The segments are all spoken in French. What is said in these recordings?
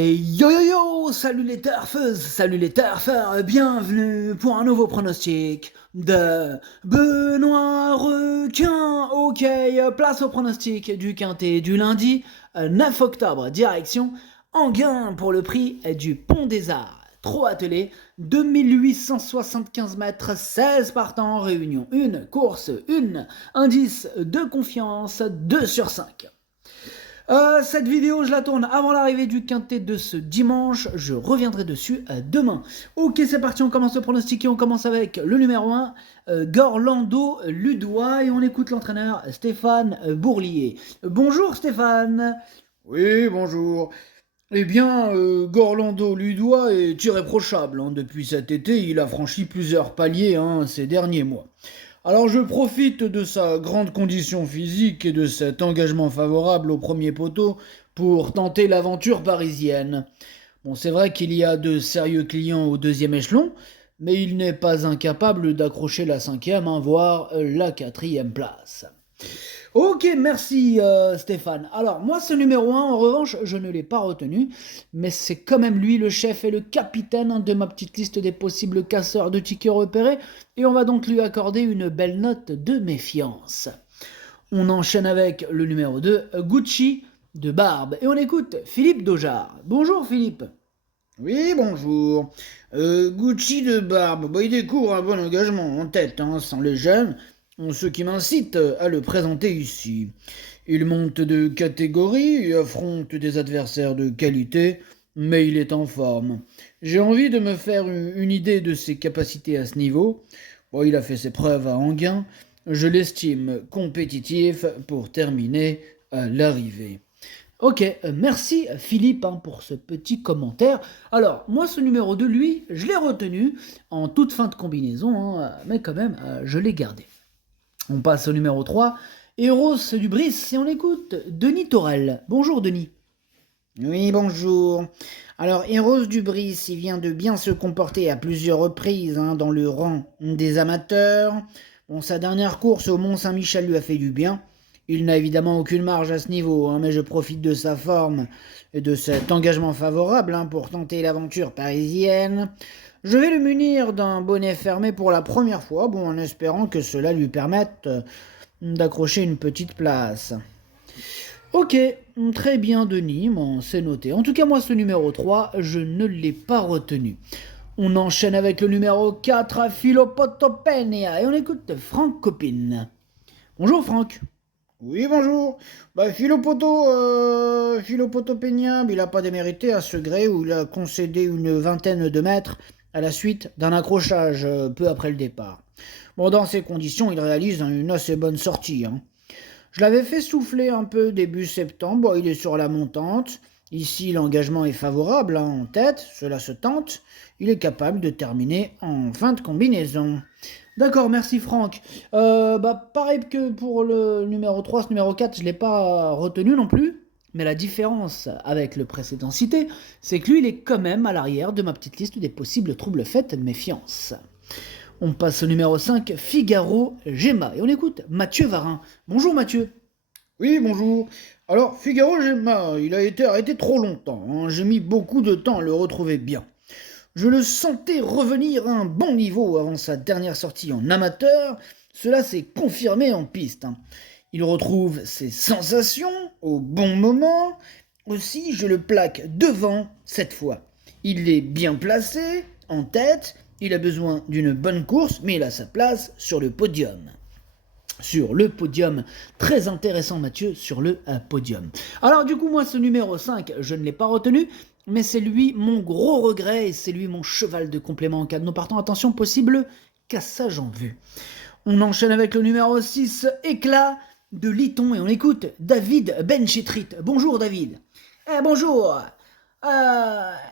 Et yo yo yo, salut les turfeuses, salut les turfeurs, bienvenue pour un nouveau pronostic de Benoît Requin. Ok, place au pronostic du quintet du lundi 9 octobre, direction Enghien pour le prix du Pont des Arts. Trop attelé, 2875 mètres, 16 partants, réunion 1, course 1, indice de confiance 2 sur 5. Cette vidéo, je la tourne avant l'arrivée du quintet de ce dimanche. Je reviendrai dessus demain. Ok, c'est parti, on commence le pronostiquer. On commence avec le numéro 1, Gorlando Ludois. Et on écoute l'entraîneur Stéphane Bourlier. Bonjour Stéphane. Oui, bonjour. Eh bien, Gorlando Ludois est irréprochable, hein. Depuis cet été, il a franchi plusieurs paliers, hein, ces derniers mois. Alors je profite de sa grande condition physique et de cet engagement favorable au premier poteau pour tenter l'aventure parisienne. Bon, c'est vrai qu'il y a de sérieux clients au deuxième échelon, mais il n'est pas incapable d'accrocher la cinquième, hein, voire la quatrième place. Ok, merci Stéphane. Alors, moi, ce numéro 1, en revanche, je ne l'ai pas retenu, mais c'est quand même lui le chef et le capitaine de ma petite liste des possibles casseurs de tickets repérés, et on va donc lui accorder une belle note de méfiance. On enchaîne avec le numéro 2, Gucci de Barbe, et on écoute Philippe Dojard. Bonjour Philippe. Oui, bonjour. Gucci de Barbe, il découvre un bon engagement en tête, hein, sans les jeunes, ce qui m'incite à le présenter ici. Il monte de catégorie et affronte des adversaires de qualité, mais il est en forme. J'ai envie de me faire une idée de ses capacités à ce niveau. Il a fait ses preuves à Enghien. Je l'estime compétitif pour terminer à l'arrivée. Ok, merci Philippe pour ce petit commentaire. Alors, moi ce numéro 2, lui, je l'ai retenu en toute fin de combinaison, mais quand même, je l'ai gardé. On passe au numéro 3, Eros du Brice, et on écoute Denis Torel. Bonjour Denis. Oui, bonjour. Alors, Eros Dubris, il vient de bien se comporter à plusieurs reprises, hein, dans le rang des amateurs. Bon, sa dernière course au Mont-Saint-Michel lui a fait du bien. Il n'a évidemment aucune marge à ce niveau, hein, mais je profite de sa forme et de cet engagement favorable, hein, pour tenter l'aventure parisienne. Je vais le munir d'un bonnet fermé pour la première fois, bon, en espérant que cela lui permette d'accrocher une petite place. Ok, très bien Denis, bon, c'est noté. En tout cas, moi ce numéro 3, je ne l'ai pas retenu. On enchaîne avec le numéro 4, Philopotopenia, et on écoute Franck Copine. Bonjour Franck. Oui, bonjour. Philopoto Peña, il n'a pas démérité à ce gré où il a concédé une vingtaine de mètres à la suite d'un accrochage peu après le départ. Bon, dans ces conditions, il réalise une assez bonne sortie, hein. Je l'avais fait souffler un peu début septembre, il est sur la montante. Ici, l'engagement est favorable, hein, en tête, cela se tente. Il est capable de terminer en fin de combinaison. D'accord, merci Franck. Pareil que pour le numéro 3, ce numéro 4, je ne l'ai pas retenu non plus. Mais la différence avec le précédent cité, c'est que lui, il est quand même à l'arrière de ma petite liste des possibles troubles faits de méfiance. On passe au numéro 5, Figaro Gemma. Et on écoute Mathieu Varin. Bonjour Mathieu. Oui, bonjour. Alors, Figaro Gemma, il a été arrêté trop longtemps, hein. J'ai mis beaucoup de temps à le retrouver bien. Je le sentais revenir à un bon niveau avant sa dernière sortie en amateur. Cela s'est confirmé en piste, hein. Il retrouve ses sensations au bon moment. Aussi, je le plaque devant cette fois. Il est bien placé, en tête. Il a besoin d'une bonne course, mais il a sa place sur le podium. Sur le podium. Très intéressant Mathieu, sur le podium. Alors du coup, moi ce numéro 5, je ne l'ai pas retenu, mais c'est lui mon gros regret et c'est lui mon cheval de complément en cas de non partant. Attention, possible cassage en vue. On enchaîne avec le numéro 6, Éclat de Liton, et on écoute David Benchetrit. Bonjour David. Bonjour.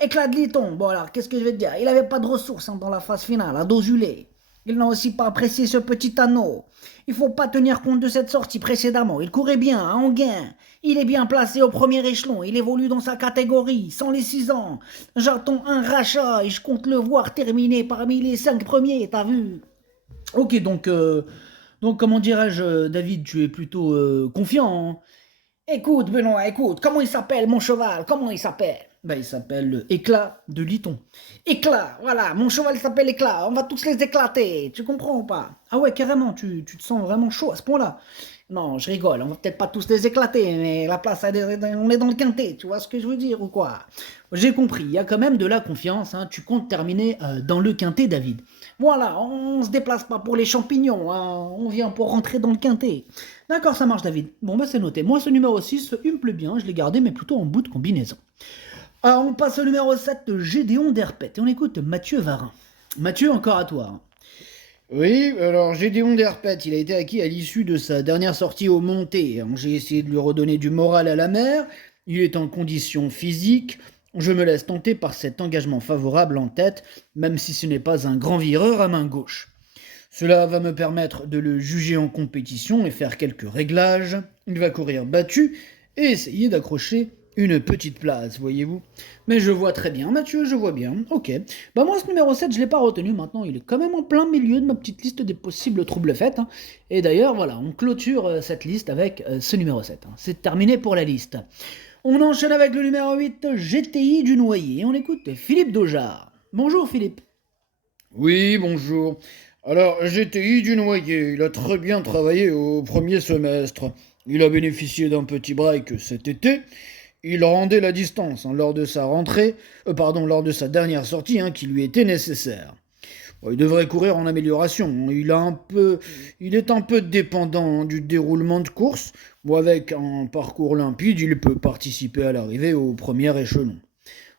Éclat de Liton. Bon alors, qu'est-ce que je vais te dire? Il n'avait pas de ressources, hein, dans la phase finale, à dosuler. Il n'a aussi pas apprécié ce petit anneau. Il faut pas tenir compte de cette sortie précédemment. Il courait bien, à Enghien. Il est bien placé au premier échelon. Il évolue dans sa catégorie, sans les 6 ans. J'attends un rachat et je compte le voir terminer parmi les 5 premiers, t'as vu? Ok, donc comment dirais-je, David, tu es plutôt confiant, hein. Écoute, Benoît, écoute. Comment il s'appelle, mon cheval? Comment il s'appelle? Bah, il s'appelle Éclat de Liton. Éclat, voilà, mon cheval s'appelle Éclat, on va tous les éclater, tu comprends ou pas? Ah ouais, carrément, tu te sens vraiment chaud à ce point-là. Non, je rigole, on va peut-être pas tous les éclater, mais la place, on est dans le quintet, tu vois ce que je veux dire ou quoi? J'ai compris, il y a quand même de la confiance, hein. Tu comptes terminer dans le quintet, David. Voilà, on se déplace pas pour les champignons, hein, on vient pour rentrer dans le quintet. D'accord, ça marche, David. Bon, bah c'est noté. Moi, ce numéro 6, il me plaît bien, je l'ai gardé, mais plutôt en bout de combinaison. Alors, on passe au numéro 7, Gédéon d'Herpette, et on écoute Mathieu Varin. Mathieu, encore à toi. Oui, alors Gédéon d'Herpette, il a été acquis à l'issue de sa dernière sortie au Monté. J'ai essayé de lui redonner du moral à la mer. Il est en condition physique. Je me laisse tenter par cet engagement favorable en tête, même si ce n'est pas un grand vireur à main gauche. Cela va me permettre de le juger en compétition et faire quelques réglages. Il va courir battu et essayer d'accrocher une petite place, voyez-vous. Mais je vois très bien, Mathieu, je vois bien. Ok. Bah moi, ce numéro 7, je l'ai pas retenu. Maintenant, il est quand même en plein milieu de ma petite liste des possibles troubles faits, hein. Et d'ailleurs, voilà, on clôture cette liste avec ce numéro 7, hein. C'est terminé pour la liste. On enchaîne avec le numéro 8, GTI du Noyer. Et on écoute Philippe Daujard. Bonjour Philippe. Oui, bonjour. Alors, GTI du Noyer, il a très bien travaillé au premier semestre. Il a bénéficié d'un petit break cet été. Il rendait la distance lors de sa rentrée, lors de sa dernière sortie qui lui était nécessaire. Bon, il devrait courir en amélioration. Il est un peu dépendant du déroulement de course. Bon, avec un parcours limpide, il peut participer à l'arrivée au premier échelon.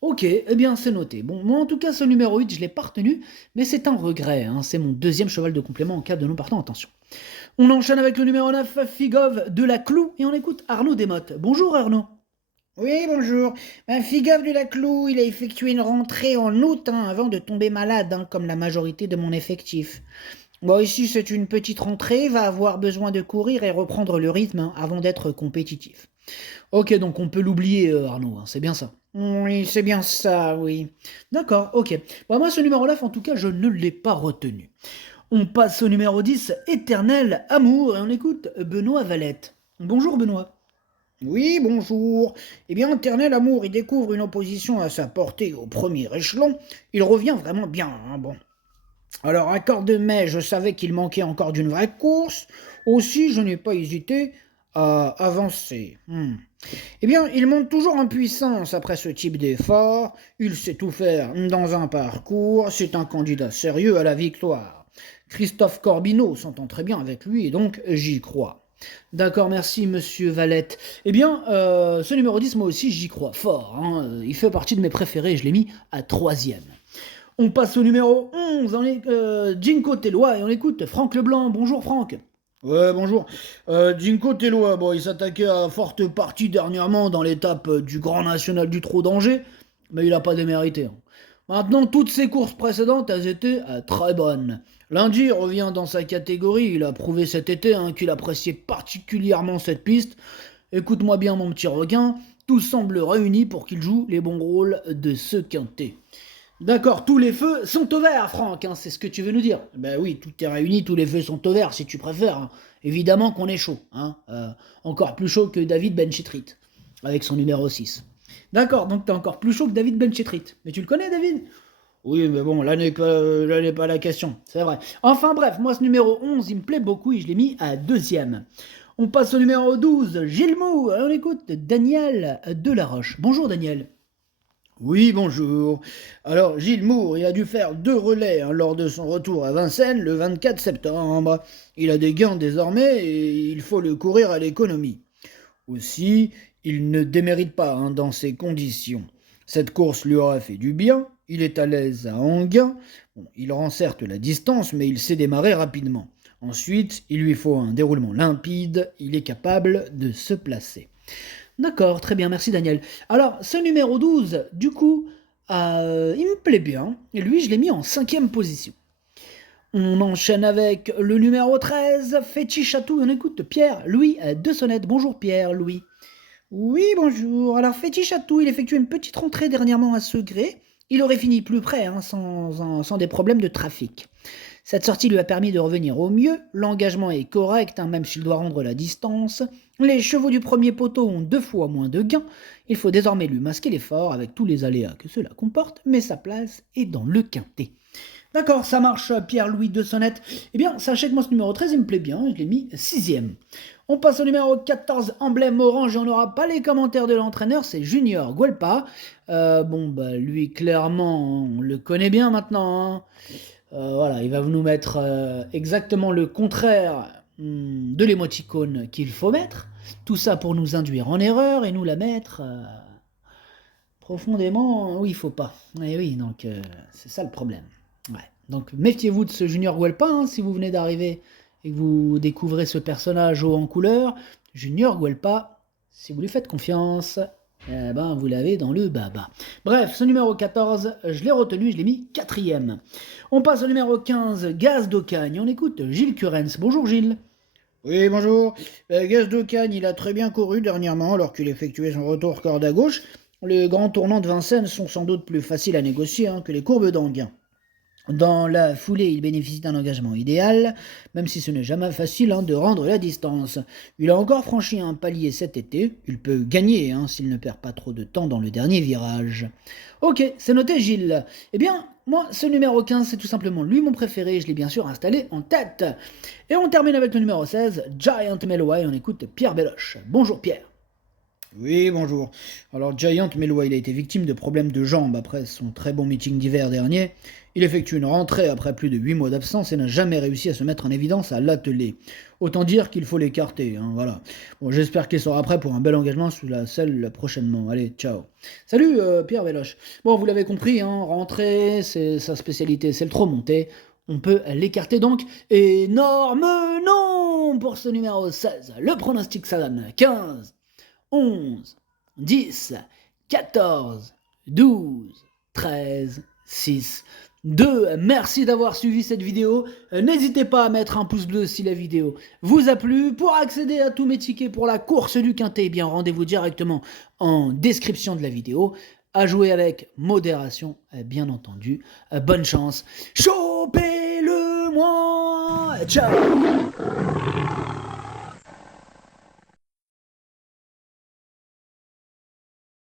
Ok, eh bien c'est noté. Bon, moi en tout cas ce numéro 8, je l'ai pas retenu, mais c'est un regret, hein. C'est mon deuxième cheval de complément en cas de non partant, attention. On enchaîne avec le numéro 9, Figov de la Clou, et on écoute Arnaud Desmottes. Bonjour Arnaud. Oui, bonjour. Figave de la Clou, il a effectué une rentrée en août avant de tomber malade, comme la majorité de mon effectif. Bon, ici, c'est une petite rentrée, il va avoir besoin de courir et reprendre le rythme avant d'être compétitif. Ok, donc on peut l'oublier Arnaud, hein, c'est bien ça. Oui, c'est bien ça, oui. D'accord, ok. Bah, moi ce numéro 9, en tout cas, je ne l'ai pas retenu. On passe au numéro 10, Éternel Amour, et on écoute Benoît Valette. Bonjour Benoît. Oui, bonjour. Eh bien, Éternel Amour, il découvre une opposition à sa portée au premier échelon. Il revient vraiment bien, bon. Alors, à Corde de Mai, je savais qu'il manquait encore d'une vraie course. Aussi, je n'ai pas hésité à avancer. Eh bien, il monte toujours en puissance après ce type d'effort. Il sait tout faire dans un parcours. C'est un candidat sérieux à la victoire. Christophe Corbineau s'entend très bien avec lui et donc j'y crois. D'accord, merci Monsieur Valette. Eh bien, ce numéro 10, moi aussi, j'y crois fort, hein. Il fait partie de mes préférés, je l'ai mis à 3e. On passe au numéro 11, on est Jinko Tellois, et on écoute Franck Leblanc. Bonjour Franck. Ouais, bonjour. Jinko Tellois, bon, il s'attaquait à forte partie dernièrement dans l'étape du Grand National du Trot d'Angers, Mais il n'a pas démérité, hein. Maintenant, toutes ses courses précédentes, elles étaient très bonnes. Lundi, il revient dans sa catégorie. Il a prouvé cet été qu'il appréciait particulièrement cette piste. Écoute-moi bien, mon petit requin. Tout semble réuni pour qu'il joue les bons rôles de ce quintet. D'accord, tous les feux sont au vert, Franck, hein, c'est ce que tu veux nous dire. Ben oui, tout est réuni, tous les feux sont au vert, si tu préfères, hein. Évidemment qu'on est chaud, hein. Encore plus chaud que David Benchetrit, avec son numéro 6. D'accord, donc t'es encore plus chaud que David Benchetrit. Mais tu le connais, David? Oui, mais bon, là n'est pas la question. C'est vrai. Enfin bref, moi ce numéro 11, il me plaît beaucoup et je l'ai mis à 2e. On passe au numéro 12, Gilles Mou. On écoute Daniel Delaroche. Bonjour Daniel. Oui, bonjour. Alors, Gilles Moore, il a dû faire 2 relais lors de son retour à Vincennes le 24 septembre. Il a des gains désormais et il faut le courir à l'économie. Aussi, il ne démérite pas dans ces conditions. Cette course lui aura fait du bien, il est à l'aise à Anguin. Bon, il rend certes la distance, mais il sait démarrer rapidement. Ensuite, il lui faut un déroulement limpide, il est capable de se placer. D'accord, très bien, merci Daniel. Alors, ce numéro 12, du coup, il me plaît bien, et lui, je l'ai mis en 5e position. On enchaîne avec le numéro 13, Fétichatou, on écoute Pierre-Louis de Sonnette. Bonjour Pierre-Louis. Oui, bonjour. Alors, Fétichatou, il effectue une petite rentrée dernièrement à Segré. Il aurait fini plus près, sans des problèmes de trafic. Cette sortie lui a permis de revenir au mieux, l'engagement est correct, même s'il doit rendre la distance. Les chevaux du premier poteau ont 2 fois moins de gains. Il faut désormais lui masquer l'effort avec tous les aléas que cela comporte, mais sa place est dans le quintet. D'accord, ça marche, Pierre-Louis de Sonnette. Eh bien, sachez que moi, ce numéro 13, il me plaît bien, je l'ai mis 6e. On passe au numéro 14, emblème orange, et on n'aura pas les commentaires de l'entraîneur, c'est Junior Guelpa. Lui, clairement, on le connaît bien maintenant. Hein. Voilà, il va nous mettre exactement le contraire de l'émoticône qu'il faut mettre. Tout ça pour nous induire en erreur et nous la mettre profondément où il faut pas. Et oui, donc c'est ça le problème. Ouais. Donc méfiez-vous de ce Junior Guelpa si vous venez d'arriver et que vous découvrez ce personnage haut en couleur. Junior Guelpa, si vous lui faites confiance, vous l'avez dans le baba. Bref, ce numéro 14, je l'ai retenu, je l'ai mis 4e. On passe au numéro 15, Gaz d'Ocagne. On écoute Gilles Curens. Bonjour Gilles. Oui, bonjour. Gaz d'Ocagne, il a très bien couru dernièrement alors qu'il effectuait son retour corde à gauche. Les grands tournants de Vincennes sont sans doute plus faciles à négocier que les courbes d'Anguin. Dans la foulée, il bénéficie d'un engagement idéal, même si ce n'est jamais facile de rendre la distance. Il a encore franchi un palier cet été, il peut gagner s'il ne perd pas trop de temps dans le dernier virage. Ok, c'est noté Gilles. Eh bien, moi, ce numéro 15, c'est tout simplement lui mon préféré, je l'ai bien sûr installé en tête. Et on termine avec le numéro 16, Giant Meloy, on écoute Pierre Belloche. Bonjour Pierre. Oui, bonjour. Alors, Giant Meloy, il a été victime de problèmes de jambes après son très bon meeting d'hiver dernier. Il effectue une rentrée après plus de 8 mois d'absence et n'a jamais réussi à se mettre en évidence à l'attelé. Autant dire qu'il faut l'écarter, voilà. Bon, j'espère qu'il sera prêt pour un bel engagement sous la selle prochainement. Allez, ciao. Salut Pierre Belloche. Bon, vous l'avez compris, rentrée, c'est sa spécialité, c'est le trop monté. On peut l'écarter donc. Énorme non pour ce numéro 16. Le pronostic ça donne 15, 11, 10, 14, 12, 13, 6, 2. Merci d'avoir suivi cette vidéo. N'hésitez pas à mettre un pouce bleu si la vidéo vous a plu. Pour accéder à tous mes tickets pour la course du Quintet, rendez-vous directement en description de la vidéo. À jouer avec modération, bien entendu. Bonne chance. Chopez-le moi. Ciao.